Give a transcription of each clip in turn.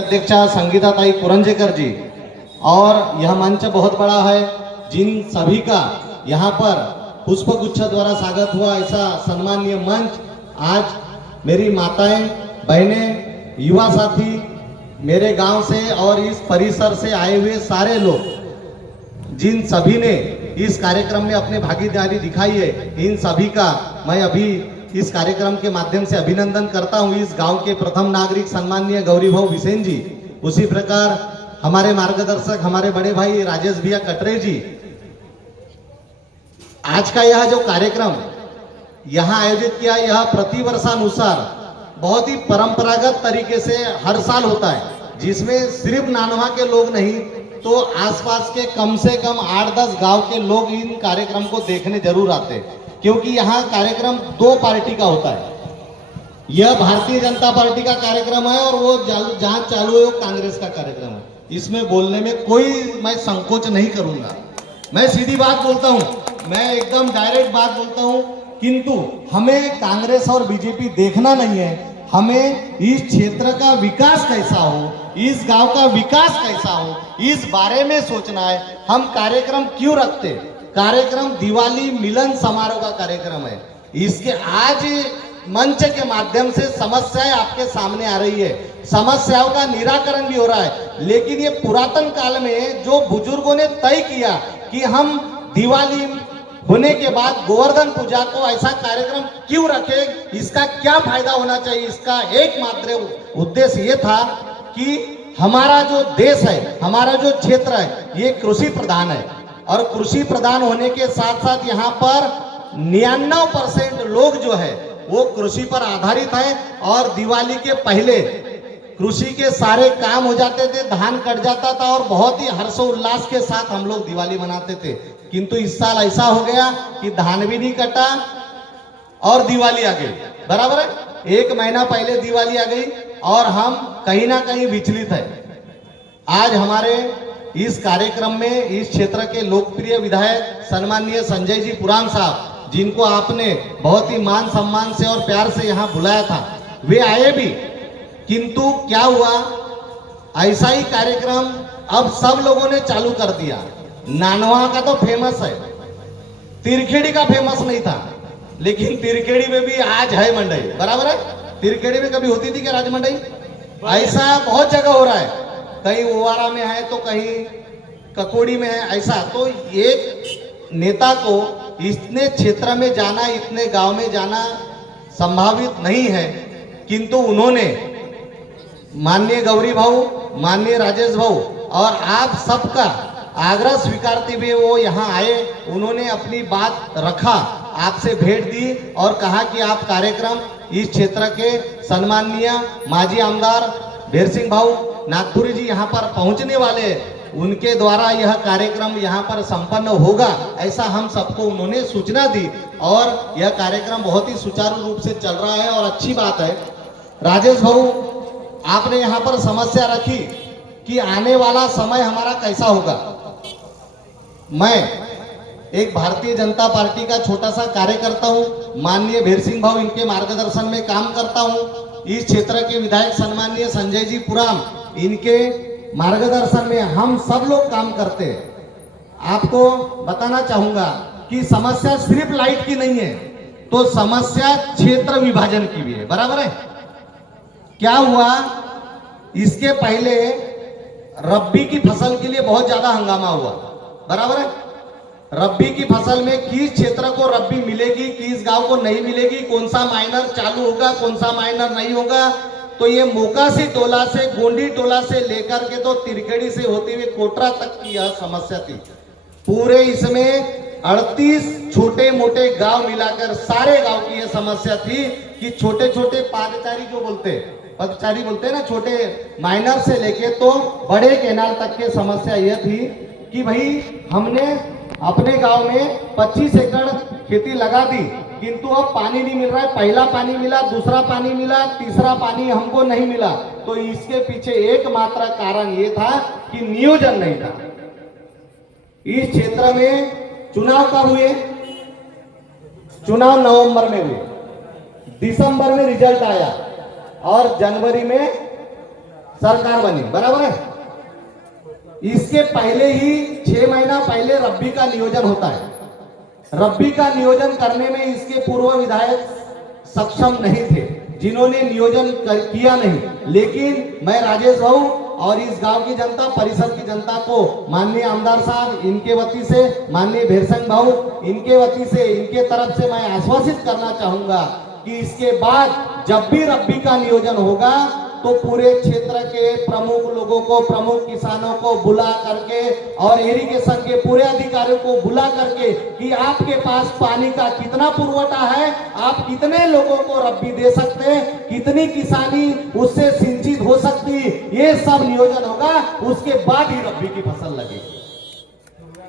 अध्यक्षा संगीताताई कुरंजेकर जी, और यह मंच बहुत बड़ा है, जिन सभी का यहाँ पर पुष्पगुच्छ द्वारा स्वागत हुआ। ऐसा सम्मानीय मंच आज मेरी माताएं, बहनें, युवा साथी, मेरे गांव से और इस परिसर से आए हुए सारे लोग, जिन सभी ने इस कार्यक्रम में अपनी भागीदारी दिखाई है, इन सभी का मैं अभी इस कार्यक्रम के माध्यम से अभिनंदन करता हूं। इस गांव के प्रथम नागरिक सम्माननीय गौरीभाऊ बिसेन जी, उसी प्रकार हमारे मार्गदर्शक हमारे बड़े भाई राजेश भैया कटरे जी। आज का यह जो कार्यक्रम यहाँ आयोजित किया, यह प्रतिवर्षानुसार बहुत ही परंपरागत तरीके से हर साल होता है, जिसमें सिर्फ नानवा के लोग नहीं तो आसपास के कम से कम 8-10 गांव के लोग इन कार्यक्रम को देखने जरूर आते हैं, क्योंकि यहाँ कार्यक्रम 2 पार्टी का होता है। यह भारतीय जनता पार्टी का कार्यक्रम है और वो जहाँ चालू है वो कांग्रेस का कार्यक्रम है। इसमें बोलने में कोई मैं संकोच नहीं करूंगा, मैं सीधी बात बोलता हूँ, मैं एकदम डायरेक्ट बात बोलता हूँ। किंतु हमें कांग्रेस और बीजेपी देखना नहीं है, हमें इस क्षेत्र का विकास कैसा हो, इस गांव का विकास कैसा हो, इस बारे में सोचना है। हम कार्यक्रम क्यों रखते? कार्यक्रम दिवाली मिलन समारोह का कार्यक्रम है। इसके आज मंच के माध्यम से समस्याएं आपके सामने आ रही है, समस्याओं का निराकरण भी हो रहा है। लेकिन ये पुरातन काल में जो बुजुर्गों ने तय किया कि हम दिवाली होने के बाद गोवर्धन पूजा को ऐसा कार्यक्रम क्यों रखे, इसका क्या फायदा होना चाहिए, इसका एकमात्र उद्देश्य ये था कि हमारा जो देश है, हमारा जो क्षेत्र है, ये कृषि प्रधान है और कृषि प्रधान होने के साथ साथ यहाँ पर 99% लोग जो है वो कृषि पर आधारित है। और दिवाली के पहले कृषि के सारे काम हो जाते थे, धान कट जाता था और बहुत ही हर्षोल्लास के साथ हम लोग दिवाली मनाते थे। किंतु इस साल ऐसा हो गया कि धान भी नहीं कटा और दिवाली आ गई, बराबर है। 1 महीना पहले दिवाली आ गई और हम कहीं ना कहीं विचलित है। आज हमारे इस कार्यक्रम में इस क्षेत्र के लोकप्रिय विधायक सम्माननीय संजय जी पुरान साहब, जिनको आपने बहुत ही मान सम्मान से और प्यार से यहाँ बुलाया था, वे आए भी। किंतु क्या हुआ, ऐसा ही कार्यक्रम अब सब लोगों ने चालू कर दिया। नानवा का तो फेमस है, तिरखेड़ी का फेमस नहीं था, लेकिन तिरखेड़ी में भी आज है मंडई, बराबर है। तिरखेड़ी में कभी होती थी क्या राज मंडई? ऐसा बहुत जगह हो रहा है, कहीं ओवारा में है तो कहीं ककोड़ी में है, ऐसा। तो एक नेता को इतने क्षेत्र में जाना, इतने गांव में जाना संभावित नहीं है, किंतु उन्होंने माननीय गौरी भाऊ, माननीय राजेश भाऊ और आप सबका आग्रह स्वीकारते हुए वो यहाँ आए। उन्होंने अपनी बात रखा, आपसे भेंट दी और कहा कि आप कार्यक्रम इस क्षेत्र के सम्माननीय माजी आमदार भेर सिंह भाऊ नागपुरी जी यहाँ पर पहुँचने वाले, उनके द्वारा यह कार्यक्रम यहाँ पर संपन्न होगा, ऐसा हम सबको उन्होंने सूचना दी। और यह कार्यक्रम बहुत ही सुचारू रूप से चल रहा है और अच्छी बात है। राजेश भाऊ, आपने यहाँ पर समस्या रखी कि आने वाला समय हमारा कैसा होगा। मैं एक भारतीय जनता पार्टी का छोटा सा कार्यकर्ता हूँ, माननीय भेर सिंह भाऊ इनके मार्गदर्शन में काम करता हूँ। इस क्षेत्र के विधायक सम्माननीय संजय जी पुराम, इनके मार्गदर्शन में हम सब लोग काम करते हैं। आपको बताना चाहूंगा कि समस्या सिर्फ लाइट की नहीं है, तो समस्या क्षेत्र विभाजन की भी है, बराबर है। क्या हुआ, इसके पहले रब्बी की फसल के लिए बहुत ज्यादा हंगामा हुआ, बराबर है। रब्बी की फसल में किस क्षेत्र को रब्बी मिलेगी, किस गांव को नहीं मिलेगी, कौन सा माइनर चालू होगा, कौन सा माइनर नहीं होगा। तो ये मोकासी टोला से, गोंडी टोला से लेकर के तो तिरखेड़ी से होते हुए कोटरा तक की यह समस्या थी। पूरे इसमें 38 छोटे मोटे गांव मिलाकर सारे गांव की यह समस्या थी कि छोटे छोटे पादचारी जो पदचारी बोलते हैं ना, छोटे माइनर से लेके तो बड़े कैनाल तक के समस्या यह थी कि भाई हमने अपने गांव में 25 एकड़ खेती लगा दी, किंतु अब पानी नहीं मिल रहा है। पहला पानी मिला, दूसरा पानी मिला, तीसरा पानी हमको नहीं मिला। तो इसके पीछे एकमात्र कारण ये था कि नियोजन नहीं था। इस क्षेत्र में चुनाव कब हुए? चुनाव नवंबर में हुए, दिसंबर में रिजल्ट आया और जनवरी में सरकार बनी, बराबर है। इसके पहले ही 6 महीना पहले रब्बी का नियोजन होता है। रब्बी का नियोजन करने में इसके पूर्व विधायक सक्षम नहीं थे, जिन्होंने नियोजन किया नहीं। लेकिन मैं राजेश भाऊ और इस गांव की जनता, परिसर की जनता को, माननीय आमदार साहब इनके वती से, माननीय भेरसंग भाऊ इनके वती से, इनके तरफ से मैं आश्वासित करना चाहूंगा कि इसके बाद जब भी रब्बी का नियोजन होगा तो पूरे क्षेत्र के प्रमुख लोगों को, प्रमुख किसानों को बुला करके और इरिगेशन के पूरे अधिकारियों को बुला करके कि आपके पास पानी का कितना पुरवठा है, आप कितने लोगों को रब्बी दे सकते हैं, कितनी किसानी उससे सिंचित हो सकती है, ये सब नियोजन होगा। उसके बाद ही रब्बी की फसल लगेगी।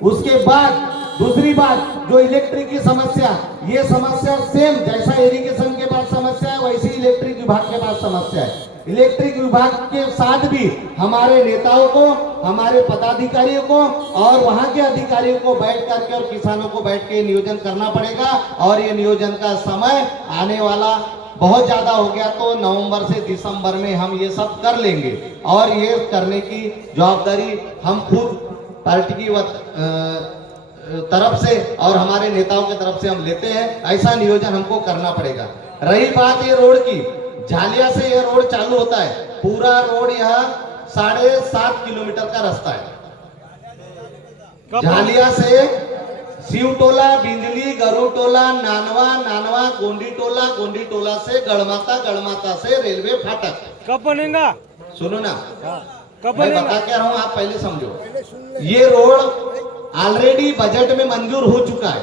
उसके बाद दूसरी बात, जो इलेक्ट्रिक की समस्या, ये समस्या सेम जैसा इरिगेशन के पास समस्या है वैसी इलेक्ट्रिक विभाग के पास समस्या है। इलेक्ट्रिक विभाग के साथ भी हमारे नेताओं को, हमारे पदाधिकारियों को और वहां के अधिकारियों को बैठ करके और किसानों को बैठ के नियोजन करना पड़ेगा। और ये नियोजन का समय आने वाला बहुत ज्यादा हो गया तो नवंबर से दिसंबर में हम ये सब कर लेंगे। और ये करने की जवाबदारी हम खुद पार्टी की तरफ से और हमारे नेताओं की तरफ से हम लेते हैं। ऐसा नियोजन हमको करना पड़ेगा। रही बात ये रोड की, झालिया से यह रोड चालू होता है, पूरा रोड यहाँ 7.5 किलोमीटर का रास्ता है। झालिया से शिवटोला, बिंदली, गरुटोला, नानवा, नानवा, गोंडी टोला से गढ़माता, गढ़माता से रेलवे फाटक। कब बनेगा? सुनो ना, कब मैं बता क्या रहा हूँ, आप पहले समझो। ये रोड ऑलरेडी बजट में मंजूर हो चुका है।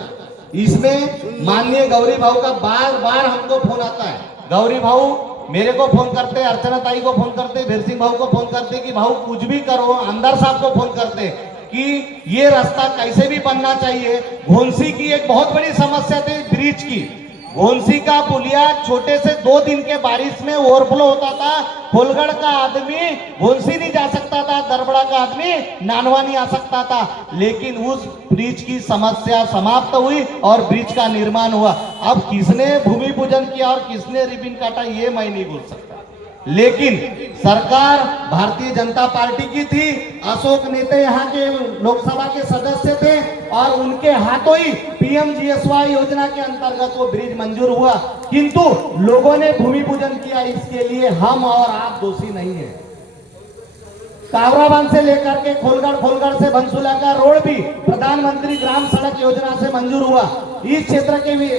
इसमें माननीय गौरी भाऊ का बार बार हमको फोन आता है। गौरी भाऊ मेरे को फोन करते, अर्चना ताई को फोन करते, भीर सिंह भाऊ को फोन करते कि भाऊ कुछ भी करो, आमदार साहब को फोन करते कि ये रास्ता कैसे भी बनना चाहिए। घोंसी की एक बहुत बड़ी समस्या थी ब्रिज की। घोंसी का पुलिया छोटे से 2 दिन के बारिश में ओवरफ्लो होता था। खोलगढ़ का आदमी घोंसी नहीं जा सकता था, दरबड़ा का आदमी नानवा नहीं आ सकता था। लेकिन उस ब्रिज की समस्या समाप्त हुई और ब्रिज का निर्माण हुआ। अब किसने भूमि पूजन किया और किसने रिबन काटा ये मैं नहीं बोल सकता, लेकिन सरकार भारतीय जनता पार्टी की थी। अशोक नेते यहाँ के लोकसभा के सदस्य थे और उनके हाथों ही पीएमजीएसवाई योजना के अंतर्गत वो ब्रिज मंजूर हुआ। किंतु लोगों ने भूमि पूजन किया, इसके लिए हम और आप दोषी नहीं है। कावराबांध से लेकर के खोलगढ़ से बंसुला का रोड भी प्रधानमंत्री ग्राम सड़क योजना से मंजूर हुआ। इस क्षेत्र के भी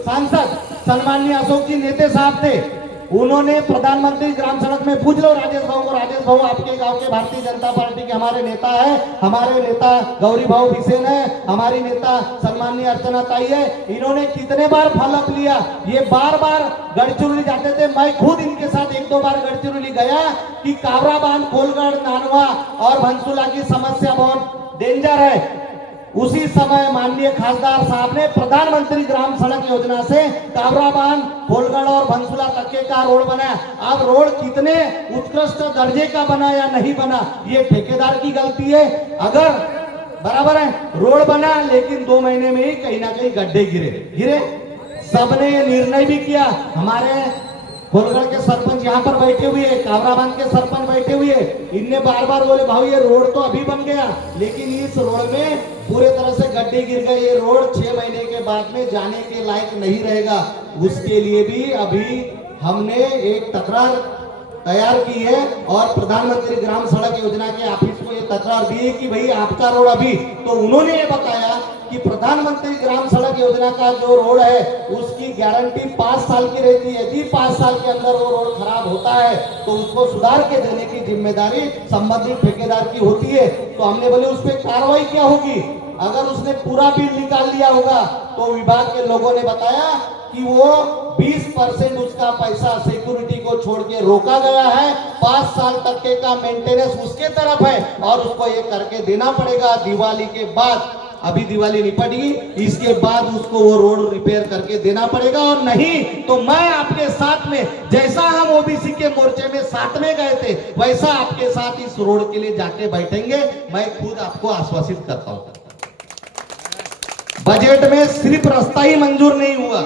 सांसद सम्माननीय अशोक जी नेते साहब थे, उन्होंने प्रधानमंत्री ग्राम सड़क में पूछ लो राजेश भाऊ को, राजेश भाऊ आपके गांव के भारतीय जनता पार्टी के हमारे नेता है, हमारे नेता गौरी भाऊ बिसेन है, हमारी नेता सम्माननीय अर्चना ताई है, इन्होंने कितने बार फलक लिया। ये बार बार गढ़चिरौली जाते थे, मैं खुद इनके साथ 1-2 बार गढ़चिरौली गया कि कावराबांध, खोलगढ़, नानवा और भंसुला की समस्या बहुत डेंजर है। उसी समय माननीय खासदार साहब ने प्रधानमंत्री ग्राम सड़क योजना से कावराबांध, खोलगढ़ और भंसुला तक का रोड बनाया। अब रोड कितने उत्कृष्ट दर्जे का बना या नहीं बना, ये ठेकेदार की गलती है। अगर बराबर है रोड बना, लेकिन 2 महीने में ही कहीं ना कहीं गड्ढे गिरे। सबने निर्णय भी किया, हमारे खोलगढ़ के सरपंच यहाँ पर बैठे हुए, कावराबांध के सरपंच बैठे हुए, इनने बार बार बोले भाऊ ये रोड तो अभी बन गया, लेकिन इस रोड में पूरे तरह से गड्ढे गिर गए, ये रोड 6 महीने के बाद में जाने के लायक नहीं रहेगा। उसके लिए भी अभी हमने एक तकरार तैयार की है और प्रधानमंत्री ग्राम सड़क योजना के ऑफिस को ये तकरार दी है कि भाई आपका रोड अभी, तो उन्होंने ये बताया कि प्रधानमंत्री ग्राम सड़क योजना का जो रोड है उसकी गारंटी 5 साल की रहती है। यदि 5 साल के अंदर वो रोड खराब होता है तो उसको सुधार के देने की जिम्मेदारी संबंधित ठेकेदार की होती है। तो हमने बोले उस पर कार्रवाई क्या होगी। अगर उसने पूरा बिल निकाल लिया होगा तो विभाग के लोगों ने बताया कि वो 20% उसका पैसा सिक्योरिटी को छोड़ के रोका गया है। 5 साल तक के का मेंटेनेंस उसके तरफ है और उसको ये करके देना पड़ेगा दिवाली के बाद। अभी दिवाली निपट गई, इसके बाद उसको वो रोड रिपेयर करके देना पड़ेगा। और नहीं तो मैं आपके साथ में, जैसा हम ओबीसी के मोर्चे में साथ में गए थे, वैसा आपके साथ इस रोड के लिए जाके बैठेंगे। मैं खुद आपको आश्वासित करता हूं। बजट में सिर्फ रास्ता ही मंजूर नहीं हुआ,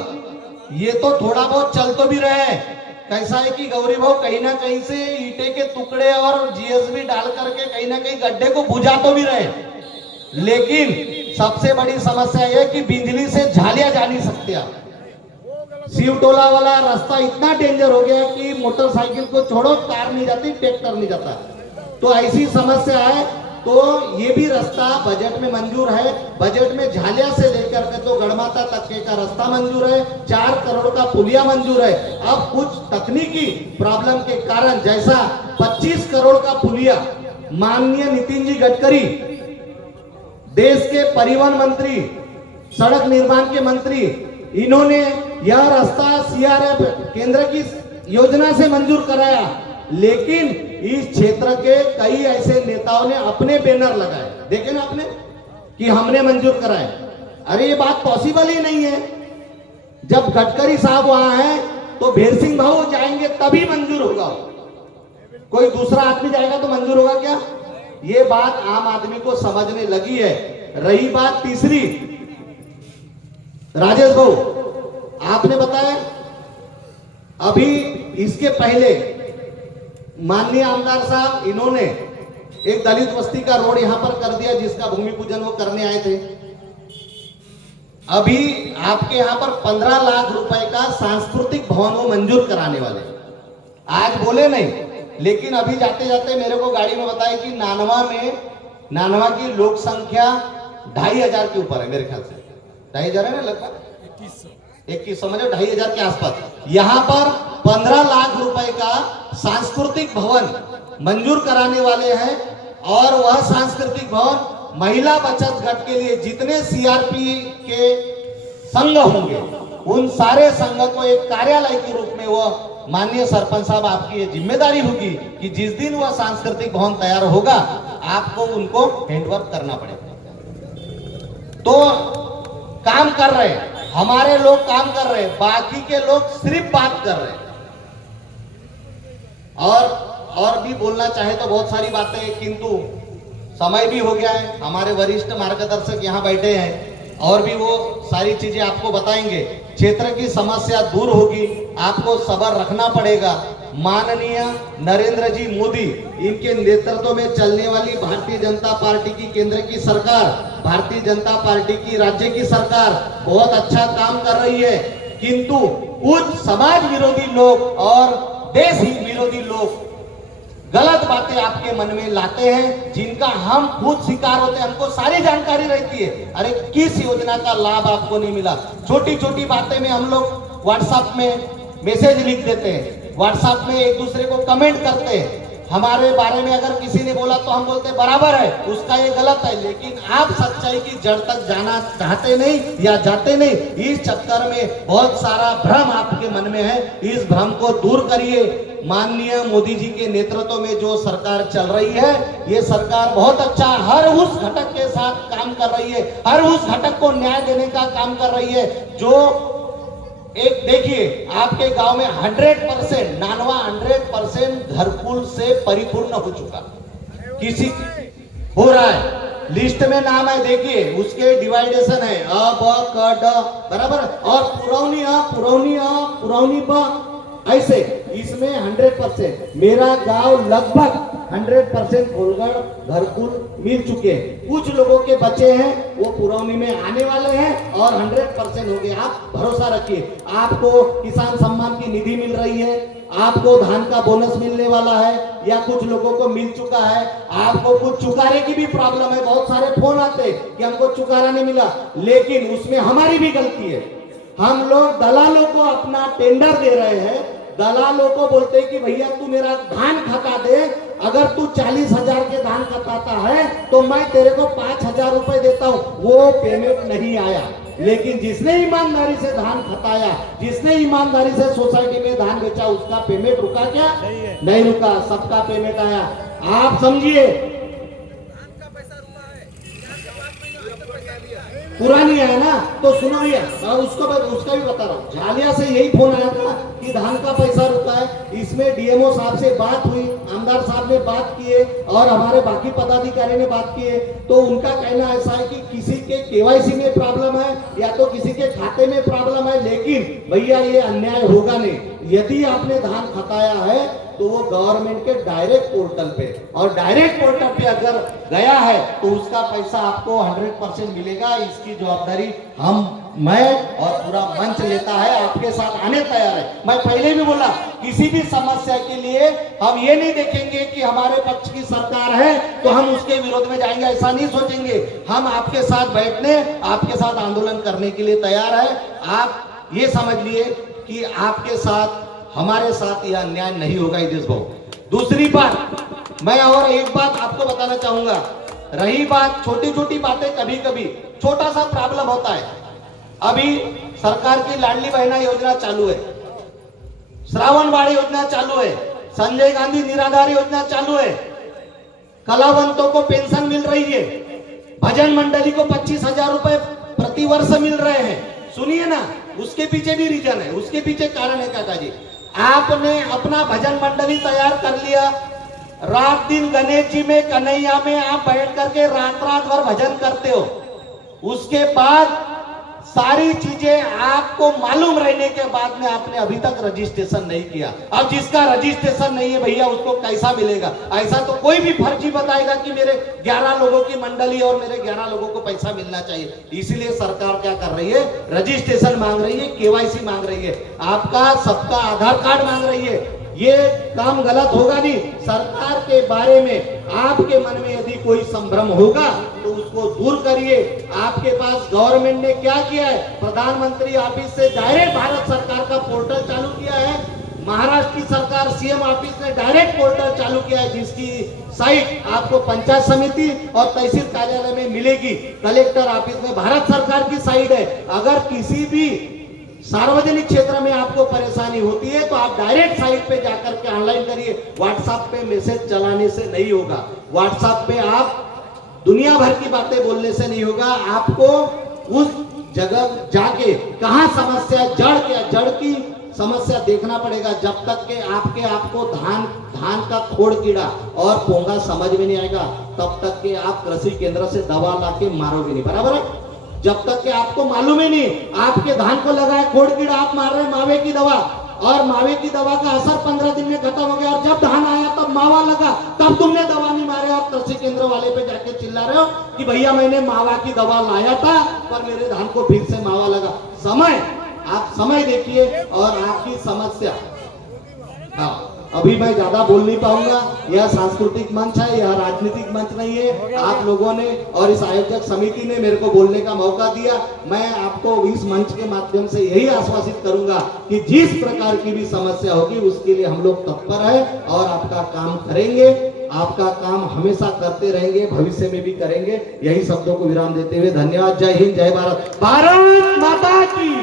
ये तो थोड़ा बहुत चल तो भी रहे हैं। कैसा है कि गौरी भाव कहीं ना कहीं से ईंटे के टुकड़े और जीएसबी डाल करके कहीं ना कहीं गड्ढे को बुझा तो भी रहे, लेकिन सबसे बड़ी समस्या यह कि बिजली से झालियां जा नहीं सकते आप। शिवटोला वाला रास्ता इतना डेंजर हो गया कि मोटरसाइकिल को छोड़ो, कार नहीं जाती, ट्रैक्टर नहीं जाता। तो ऐसी समस्या है, तो ये भी रास्ता बजट में मंजूर है। बजट में झालिया से लेकर के तो गढ़माता तक का रास्ता मंजूर है, 4 करोड़ का पुलिया मंजूर है। अब कुछ तकनीकी प्रॉब्लम के कारण, जैसा 25 करोड़ का पुलिया माननीय नितिन जी गडकरी, देश के परिवहन मंत्री, सड़क निर्माण के मंत्री, इन्होंने यह रास्ता सीआरएफ केंद्र की योजना से मंजूर कराया, लेकिन इस क्षेत्र के कई ऐसे नेताओं ने अपने बैनर लगाए, देखे ना आपने, कि हमने मंजूर कराए। अरे ये बात पॉसिबल ही नहीं है। जब गडकरी साहब वहां हैं तो भेर सिंह भाऊ जाएंगे तभी मंजूर होगा, कोई दूसरा आदमी जाएगा तो मंजूर होगा क्या? ये बात आम आदमी को समझने लगी है। रही बात तीसरी, राजेश भाऊ आपने बताया, अभी इसके पहले माननीय आमदार साहब इन्होंने एक दलित बस्ती का रोड यहां पर कर दिया, जिसका भूमि पूजन वो करने आए थे। अभी आपके यहां पर 15 लाख रुपए का सांस्कृतिक भवन वो मंजूर कराने वाले, आज बोले नहीं, लेकिन अभी जाते जाते मेरे को गाड़ी में बताया कि नानवा की लोक संख्या 2500 के ऊपर है, मेरे ख्याल से 2500 है ना, लगभग 2100 समझो, 2500 के आसपास। यहां पर 15 लाख रुपए का सांस्कृतिक भवन मंजूर कराने वाले हैं, और वह सांस्कृतिक भवन महिला बचत घट के लिए जितने सीआरपी के संघ होंगे, उन सारे संघ को एक कार्यालय के रूप में वह माननीय सरपंच साहब आपकी ये जिम्मेदारी होगी कि जिस दिन वह सांस्कृतिक भवन तैयार होगा आपको उनको हैंडवर्क करना पड़ेगा। तो काम कर रहे हैं, हमारे लोग काम कर रहे हैं, बाकी के लोग सिर्फ बात कर रहे हैं। और भी बोलना चाहे तो बहुत सारी बातें हैं, किंतु समय भी हो गया है। हमारे वरिष्ठ मार्गदर्शक यहाँ बैठे हैं, और भी वो सारी चीजें आपको बताएंगे। क्षेत्र की समस्या दूर होगी, आपको सब्र रखना पड़ेगा। माननीय नरेंद्र जी मोदी, इनके नेतृत्व में चलने वाली भारतीय जनता पार्टी की केंद्र की सरकार, भारतीय जनता पार्टी की राज्य की सरकार बहुत अच्छा काम कर रही है, किंतु कुछ समाज विरोधी लोग और देश ही विरोधी लोग गलत बातें आपके मन में लाते हैं, जिनका हम खुद शिकार होते हैं। हमको सारी जानकारी रहती है, अरे किस योजना का लाभ आपको नहीं मिला। छोटी छोटी बातें में हम लोग व्हाट्सएप में मैसेज लिख देते हैं, व्हाट्सएप में एक दूसरे को कमेंट करते हैं। हमारे बारे में अगर किसी ने बोला तो हम बोलते बराबर है, उसका ये गलत है, लेकिन आप सच्चाई की जड़ तक जाना चाहते नहीं या जाते नहीं। इस चक्कर में बहुत सारा भ्रम आपके मन में है, इस भ्रम को दूर करिए। माननीय मोदी जी के नेतृत्व में जो सरकार चल रही है, ये सरकार बहुत अच्छा हर उस घटक के साथ काम कर रही है, हर उस घटक को न्याय देने का काम कर रही है। जो एक देखिए, आपके गांव में 100% नानवा 100% घरकुल से परिपूर्ण हो चुका, किसी हो रहा है, लिस्ट में नाम है, देखिए उसके डिवाइडेशन है अ ब क ड बराबर, और पुरौनी ब, ऐसे इसमें 100% मेरा गांव लगभग 100% खोलगढ़ घरकुल मिल चुके हैं। कुछ लोगों के बचे हैं, वो पुरौनी में आने वाले हैं और 100% हो गए। आप भरोसा रखिए, आपको किसान सम्मान की निधि मिल रही है, आपको धान का बोनस मिलने वाला है, या कुछ लोगों को मिल चुका है। आपको कुछ चुकारे की भी प्रॉब्लम है, बहुत सारे फोन आते हैं कि हमको चुकारा नहीं मिला, लेकिन उसमें हमारी भी गलती है। हम लोग दलालों को अपना टेंडर दे रहे हैं, दलालों को बोलते हैं कि भैया तू मेरा धान खता दे, अगर तू 40,000 के धान खताता है तो मैं तेरे को 5,000 रुपए देता हूं। वो पेमेंट नहीं आया, लेकिन जिसने ईमानदारी से धान खताया, जिसने ईमानदारी से सोसाइटी में धान बेचा, उसका पेमेंट रुका क्या? नहीं रुका, सबका पेमेंट आया। आप समझिए, पुरानी है ना, तो सुनो भैया, उसका भी बता रहा हूँ। झालिया से यही फोन आया था कि धान का पैसा रुका है। इसमें डीएमओ साहब से बात हुई, आमदार साहब ने बात किए और हमारे बाकी पदाधिकारी ने बात किए, तो उनका कहना ऐसा है कि किसी के केवाईसी में प्रॉब्लम है या तो किसी के खाते में प्रॉब्लम है, लेकिन भैया ये अन्याय होगा नहीं। यदि आपने धान खताया है तो वो गवर्नमेंट के डायरेक्ट पोर्टल पे, और डायरेक्ट पोर्टल पे अगर गया है तो उसका पैसा आपको 100% मिलेगा। इसकी जवाबदारी मैं और पूरा मंच लेता है, आपके साथ आने तैयार है। मैं पहले भी बोला, किसी भी समस्या के लिए हम ये नहीं देखेंगे कि हमारे पक्ष की सरकार है तो हम उसके विरोध में जाएंगे, ऐसा नहीं सोचेंगे। हम आपके साथ बैठने, आपके साथ आंदोलन करने के लिए तैयार है। आप ये समझ लिए कि आपके साथ, हमारे साथ यह अन्याय नहीं होगा यदेश भाऊ। दूसरी बात, मैं और एक बात आपको बताना चाहूंगा। रही बात छोटी छोटी बातें, कभी कभी छोटा सा प्रॉब्लम होता है। अभी सरकार की लाडली बहना योजना चालू है, श्रावणबाड़ी योजना चालू है, संजय गांधी निराधार योजना चालू है, कलावंतों को पेंशन मिल रही है, भजन मंडली को 25,000 रुपए प्रति वर्ष मिल रहे हैं। सुनिए ना, उसके पीछे भी रीजन है, उसके पीछे कारण है काका जी। आपने अपना भजन मंडली तैयार कर लिया, रात दिन गणेश जी में, कन्हैया में आप बैठ करके रात रात भर भजन करते हो। उसके बाद सारी चीजें आपको मालूम रहने के बाद में आपने अभी तक रजिस्ट्रेशन नहीं किया। अब जिसका रजिस्ट्रेशन नहीं है भैया, उसको कैसा मिलेगा? ऐसा तो कोई भी फर्जी बताएगा कि मेरे 11 लोगों की मंडली और मेरे 11 लोगों को पैसा मिलना चाहिए। इसलिए सरकार क्या कर रही है? रजिस्ट्रेशन मांग रही है, केवाईसी मांग रही है, आपका सबका आधार कार्ड मांग रही है। ये काम गलत होगा नहीं। सरकार के बारे में आपके मन में यदि कोई संभ्रम होगा तो उसको दूर करिए। आपके पास गवर्नमेंट ने क्या किया है? प्रधानमंत्री ऑफिस से डायरेक्ट भारत सरकार का पोर्टल चालू किया है। महाराष्ट्र की सरकार सीएम ऑफिस ने डायरेक्ट पोर्टल चालू किया है, जिसकी साइट आपको पंचायत समिति और तहसील कार्यालय में मिलेगी। कलेक्टर ऑफिस में भारत सरकार की साइट है। अगर किसी भी सार्वजनिक क्षेत्र में आपको परेशानी होती है तो आप डायरेक्ट साइट पे जाकर के ऑनलाइन करिए। व्हाट्सएप पे मैसेज चलाने से नहीं होगा, व्हाट्सएप पे आप दुनिया भर की बातें बोलने से नहीं होगा। आपको उस जगह जाके कहां समस्या, जड़ की समस्या देखना पड़ेगा। जब तक के आपको धान का खोड़ कीड़ा और पोंगा समझ में नहीं आएगा, तब तक के आप कृषि केंद्र से दवा लाके मारोगे नहीं, बराबर है? जब तक कि आपको मालूम ही नहीं, आपके धान को लगा है खोड़ कीड़ा, आप मार रहे हैं मावे की दवा, और मावे की दवा का असर 15 दिन में खत्म हो गया, और जब धान आया तब मावा लगा, तब तुमने दवा नहीं मारे। आप कृषि केंद्र वाले पे जाके चिल्ला रहे हो कि भैया मैंने मावा की दवा लाया था पर मेरे धान को फिर से मावा लगा। आप समय देखिए और आपकी समस्या। हाँ, अभी मैं ज्यादा बोल नहीं पाऊंगा, यह सांस्कृतिक मंच है, यह राजनीतिक मंच नहीं है। आप लोगों ने और इस आयोजक समिति ने मेरे को बोलने का मौका दिया। मैं आपको इस मंच के माध्यम से यही आश्वासित करूंगा कि जिस प्रकार की भी समस्या होगी उसके लिए हम लोग तत्पर है और आपका काम करेंगे। आपका काम हमेशा करते रहेंगे, भविष्य में भी करेंगे। यही शब्दों को विराम देते हुए धन्यवाद। जय हिंद, जय भारत, भारत माता की।